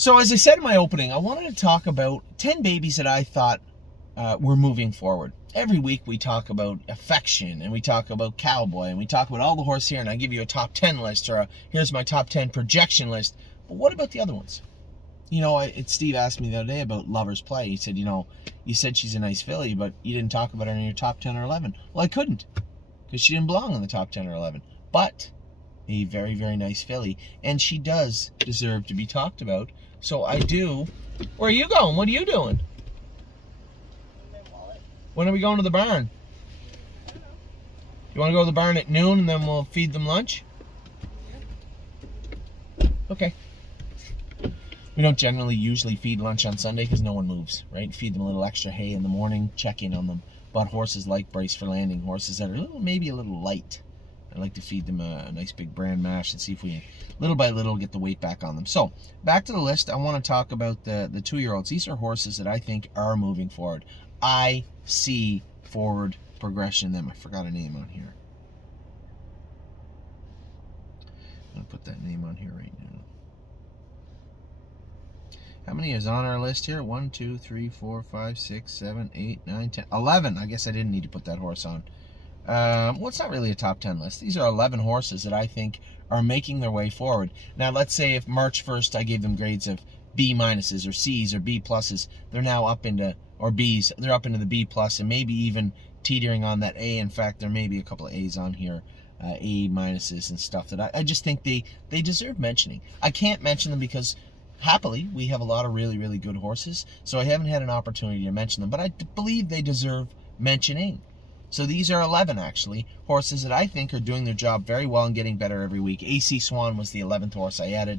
So as I said in my opening, I wanted to talk about 10 babies that I thought were moving forward. Every week we talk about affection, and we talk about cowboy, and we talk about all the horse here, and I give you a top 10 list, or here's my top 10 projection list. But what about the other ones? You know, Steve asked me the other day about Lover's Play. He said, you said she's a nice filly, but you didn't talk about her in your top 10 or 11. Well, I couldn't, because she didn't belong in the top 10 or 11. But a very, very nice filly, and she does deserve to be talked about. So I do. Where are you going? What are you doing? When are we going to the barn? You want to go to the barn at noon and then we'll feed them lunch? Okay. We don't usually feed lunch on Sunday because no one moves, right? Feed them a little extra hay in the morning, check in on them. But horses like Brace for Landing, horses that are maybe a little light, I like to feed them a nice big bran mash and see if we, little by little, get the weight back on them. So, back to the list, I want to talk about the 2-year-olds. These are horses that I think are moving forward. I see forward progression in them. I forgot a name on here. I'm going to put that name on here right now. How many is on our list here? 1, 2, 3, 4, 5, 6, 7, 8, 9, 10, 11. I guess I didn't need to put that horse on. Well, it's not really a top 10 list. These are 11 horses that I think are making their way forward. Now, let's say if March 1st I gave them grades of B minuses or C's or B pluses, they're now up into, or B's, they're up into the B plus and maybe even teetering on that A. In fact, there may be a couple of A's on here, A minuses and stuff that I just think they deserve mentioning. I can't mention them because happily we have a lot of really, really good horses, so I haven't had an opportunity to mention them, but I believe they deserve mentioning. So these are 11, actually, horses that I think are doing their job very well and getting better every week. AC Swan was the 11th horse I added.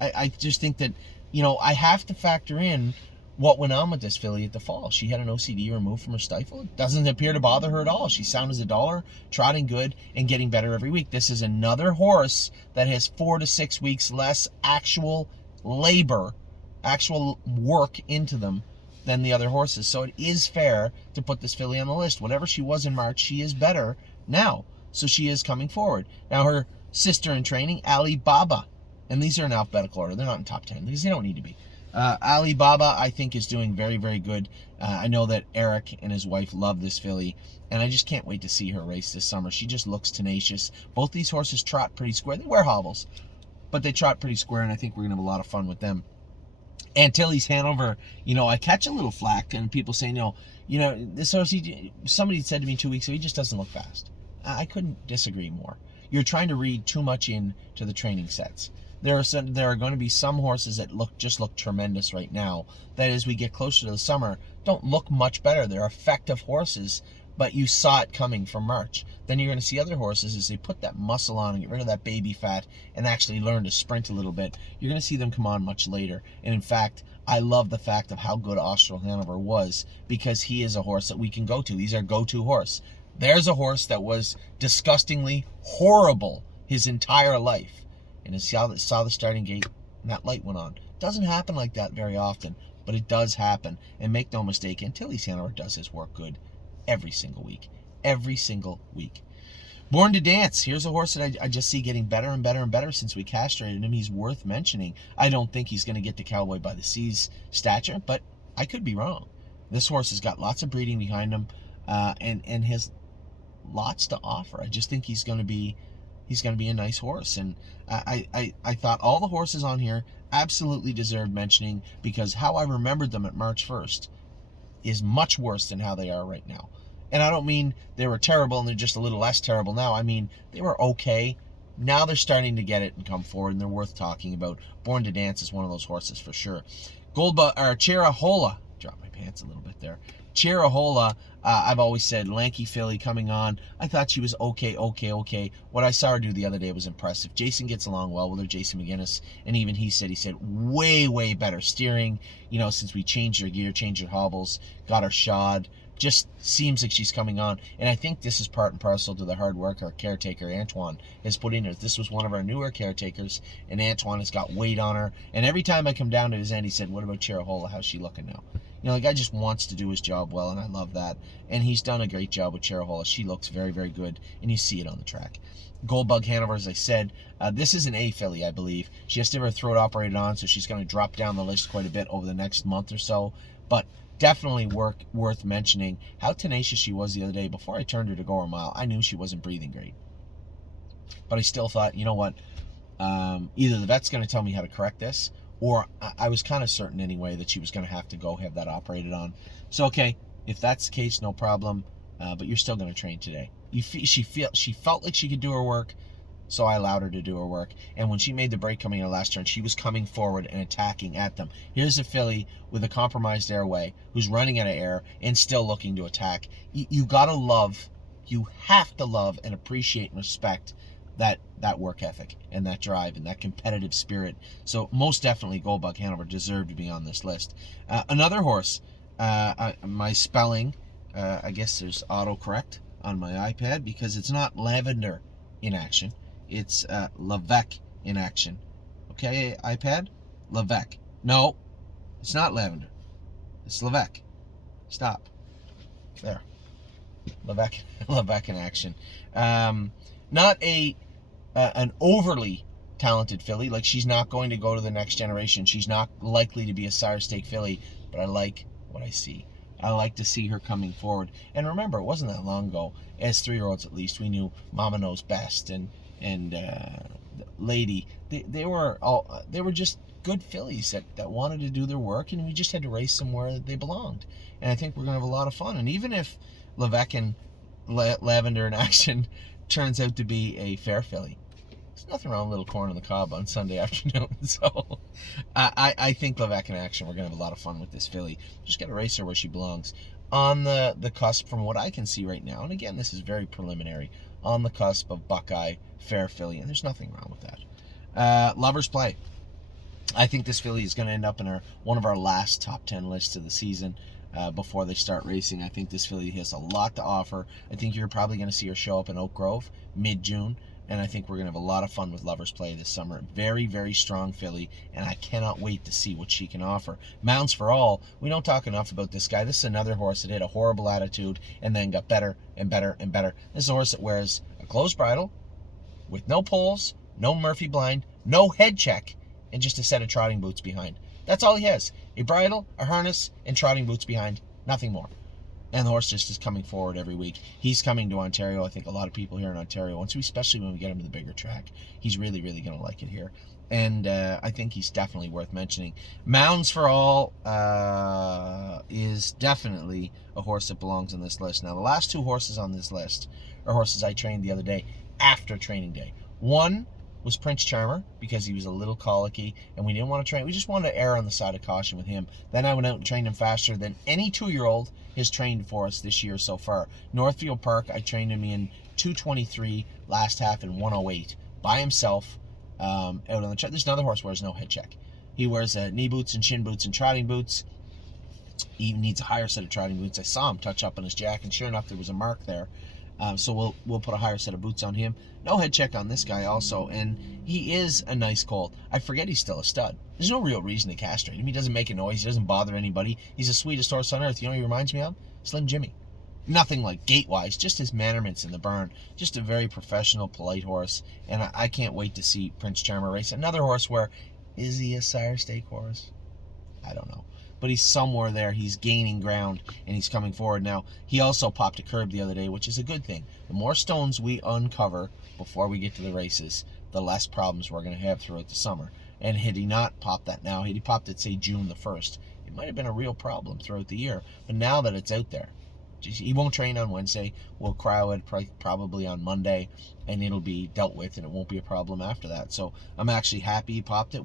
I just think that, I have to factor in what went on with this filly at the fall. She had an OCD removed from her stifle. It doesn't appear to bother her at all. She's sound as a dollar, trotting good, and getting better every week. This is another horse that has 4 to 6 weeks less actual labor, actual work into them than the other horses. So it is fair to put this filly on the list. Whatever she was in March, she is better now. So she is coming forward. Now her sister in training, Alibaba, and these are in alphabetical order. They're not in top 10 because they don't need to be. Alibaba, I think, is doing very, very good. I know that Eric and his wife love this filly, and I just can't wait to see her race this summer. She just looks tenacious. Both these horses trot pretty square. They wear hobbles, but they trot pretty square, and I think we're going to have a lot of fun with them. Antilles Hanover, I catch a little flack and people saying, this horse, somebody said to me 2 weeks ago, he just doesn't look fast. I couldn't disagree more. You're trying to read too much into the training sets. There are going to be some horses that just look tremendous right now, that as we get closer to the summer, don't look much better. They're effective horses, but you saw it coming from March. Then you're going to see other horses as they put that muscle on and get rid of that baby fat and actually learn to sprint a little bit. You're going to see them come on much later. And in fact, I love the fact of how good Austral Hanover was, because he is a horse that we can go to. He's our go-to horse. There's a horse that was disgustingly horrible his entire life, and he saw the starting gate and that light went on. It doesn't happen like that very often, but it does happen. And make no mistake, Antilles Hanover does his work good every single week. Every single week. Born to Dance. Here's a horse that I just see getting better and better and better since we castrated him. He's worth mentioning. I don't think he's going to get to Cowboy by the Seas stature, but I could be wrong. This horse has got lots of breeding behind him, and has lots to offer. I just think he's going to be a nice horse. And I thought all the horses on here absolutely deserved mentioning, because how I remembered them at March 1st is much worse than how they are right now. And I don't mean they were terrible and they're just a little less terrible now. I mean, they were okay. Now they're starting to get it and come forward, and they're worth talking about. Born to Dance is one of those horses for sure. Cherahola. Dropped my pants a little bit there. Cherahola, I've always said, lanky filly coming on. I thought she was okay. What I saw her do the other day was impressive. Jason gets along well with her, Jason McGinnis, and even he said way, way better steering, since we changed her gear, changed her hobbles, got her shod. Just seems like she's coming on. And I think this is part and parcel to the hard work our caretaker, Antoine, has put in her. This was one of our newer caretakers, and Antoine has got weight on her. And every time I come down to his end, he said, what about Cherahola? How's she looking now? You know, the guy just wants to do his job well, and I love that. And he's done a great job with Cheryl. She looks very, very good, and you see it on the track. Goldbug Hanover, as I said, this is an A filly, I believe. She has to have her throat operated on, so she's going to drop down the list quite a bit over the next month or so. But definitely worth mentioning how tenacious she was the other day. Before I turned her to go her mile, I knew she wasn't breathing great. But I still thought, you know what, either the vet's going to tell me how to correct this, or I was kind of certain anyway that she was going to have to go have that operated on. So, okay, if that's the case, no problem. But you're still going to train today. She felt like she could do her work, so I allowed her to do her work. And when she made the break coming in her last turn, she was coming forward and attacking at them. Here's a filly with a compromised airway who's running out of air and still looking to attack. You gotta love, you have to love and appreciate and respect that work ethic and that drive and that competitive spirit. So most definitely Goldbug Hanover deserved to be on this list. Another horse, my spelling, I guess there's autocorrect on my iPad because it's not Lavender in action. It's Lavec in action. Okay, iPad? Lavec. No, it's not Lavender. It's Lavec. Stop. There. Lavec in action. Not an overly talented filly. Like, she's not going to go to the next generation. She's not likely to be a sire stake filly, but I like what I see. I like to see her coming forward. And remember, it wasn't that long ago, as 3-year-olds at least, we knew Mama Knows Best and Lady. They were just good fillies that wanted to do their work, and we just had to race them where they belonged. And I think we're going to have a lot of fun. And even if Lavec and Lavender in action turns out to be a fair filly, there's nothing wrong with a little corn on the cob on Sunday afternoon. So I think Lavec in action, we're going to have a lot of fun with this filly. Just got to race her where she belongs. On the cusp, from what I can see right now, and again, this is very preliminary, on the cusp of Buckeye, fair filly, and there's nothing wrong with that. Lover's Play. I think this filly is going to end up in one of our last top 10 lists of the season before they start racing. I think this filly has a lot to offer. I think you're probably going to see her show up in Oak Grove mid-June. And I think we're going to have a lot of fun with Lover's Play this summer. Very, very strong filly, and I cannot wait to see what she can offer. Mounds for All, we don't talk enough about this guy. This is another horse that had a horrible attitude and then got better and better and better. This is a horse that wears a closed bridle with no poles, no Murphy blind, no head check, and just a set of trotting boots behind. That's all he has. A bridle, a harness, and trotting boots behind. Nothing more. And the horse just is coming forward every week. He's coming to Ontario. I think a lot of people here in Ontario, especially when we get him to the bigger track, he's really, really going to like it here. And I think he's definitely worth mentioning. Mounds for All is definitely a horse that belongs on this list. Now, the last two horses on this list are horses I trained the other day after training day. One was Prince Charmer, because he was a little colicky and we didn't want to train. We just wanted to err on the side of caution with him. Then I went out and trained him faster than any 2-year-old has trained for us this year so far. Northfield Park, I trained him in 2:23 last half and 1:08 by himself out on the track. There's another horse wears no head check. He wears knee boots and shin boots and trotting boots. He needs a higher set of trotting boots. I saw him touch up on his jack, and sure enough, there was a mark there. So we'll put a higher set of boots on him. No head check on this guy also, and he is a nice colt. I forget he's still a stud. There's no real reason to castrate him. He doesn't make a noise. He doesn't bother anybody. He's the sweetest horse on earth. You know what he reminds me of? Slim Jimmy. Nothing like gait-wise, just his mannerments in the burn. Just a very professional, polite horse, and I can't wait to see Prince Charmer race. Another horse where, is he a sire stake horse? I don't know. But he's somewhere there. He's gaining ground, and he's coming forward. Now, he also popped a curb the other day, which is a good thing. The more stones we uncover before we get to the races, the less problems we're going to have throughout the summer. And had he not popped that now, had he popped it, say, June the 1st, it might have been a real problem throughout the year. But now that it's out there, he won't train on Wednesday. We'll cryo it probably on Monday, and it'll be dealt with, and it won't be a problem after that. So I'm actually happy he popped it.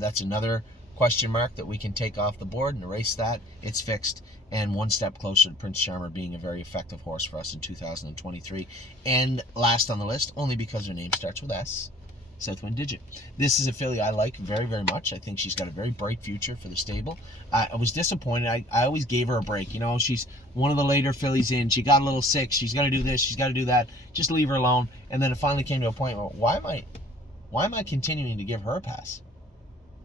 That's another question mark that we can take off the board and erase that. It's fixed, and one step closer to Prince Charmer being a very effective horse for us in 2023. And last on the list, only because her name starts with S, Southwind Digit. This is a filly I like very, very much. I think she's got a very bright future for the stable. I was disappointed. I always gave her a break. You know, she's one of the later fillies in. She got a little sick. She's got to do this. She's got to do that. Just leave her alone. And then it finally came to a point where, why am I continuing to give her a pass?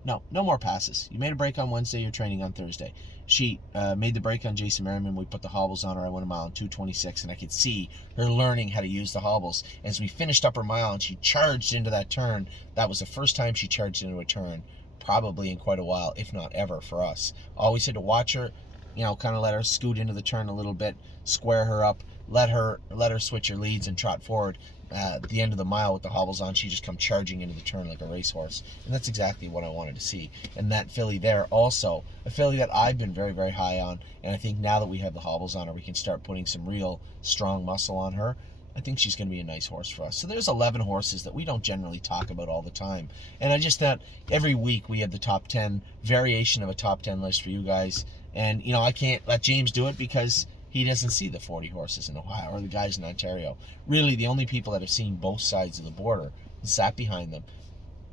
No more passes. You made a break on Wednesday, you're training on Thursday. She made the break on Jason Merriman. We put the hobbles on her. I went a mile in 2:26, and I could see her learning how to use the hobbles. As we finished up her mile and she charged into that turn, that was the first time she charged into a turn, probably in quite a while, if not ever, for us. Always had to watch her, kind of let her scoot into the turn a little bit, square her up, let her switch her leads and trot forward. At the end of the mile with the hobbles on, she just come charging into the turn like a racehorse, and that's exactly what I wanted to see. And that filly there, also a filly that I've been very, very high on, and I think now that we have the hobbles on her, we can start putting some real strong muscle on her. I think she's going to be a nice horse for us. So there's 11 horses that we don't generally talk about all the time, and I just thought every week we have the top 10 variation of a top 10 list for you guys. And I can't let James do it because he doesn't see the 40 horses in Ohio or the guys in Ontario. Really, the only people that have seen both sides of the border and sat behind them,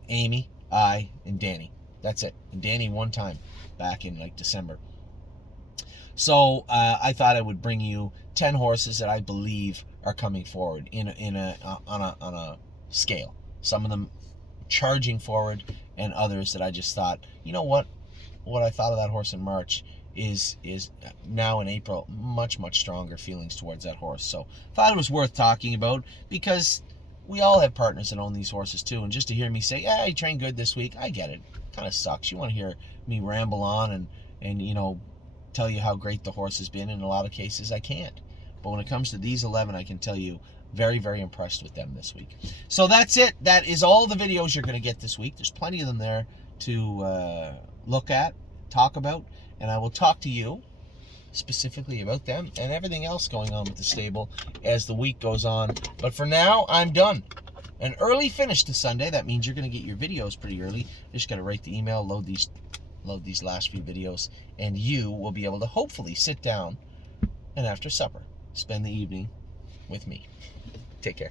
Amy, I, and Danny. That's it. And Danny one time back in December. So I thought I would bring you 10 horses that I believe are coming forward on a scale. Some of them charging forward, and others that I just thought, what I thought of that horse in March is now in April much stronger feelings towards that horse. So thought it was worth talking about, because we all have partners that own these horses too, and just to hear me say, yeah, he trained good this week, I get it. Kind of sucks. You want to hear me ramble on and tell you how great the horse has been. In a lot of cases I can't, but when it comes to these 11, I can tell you very, very impressed with them this week. So that's it. That is all the videos you're going to get this week. There's plenty of them there to look at, talk about, and I will talk to you specifically about them and everything else going on with the stable as the week goes on. But for now, I'm done. An early finish to Sunday. That means you're going to get your videos pretty early. Just got to write the email, load these last few videos, and you will be able to hopefully sit down and after supper spend the evening with me. Take care.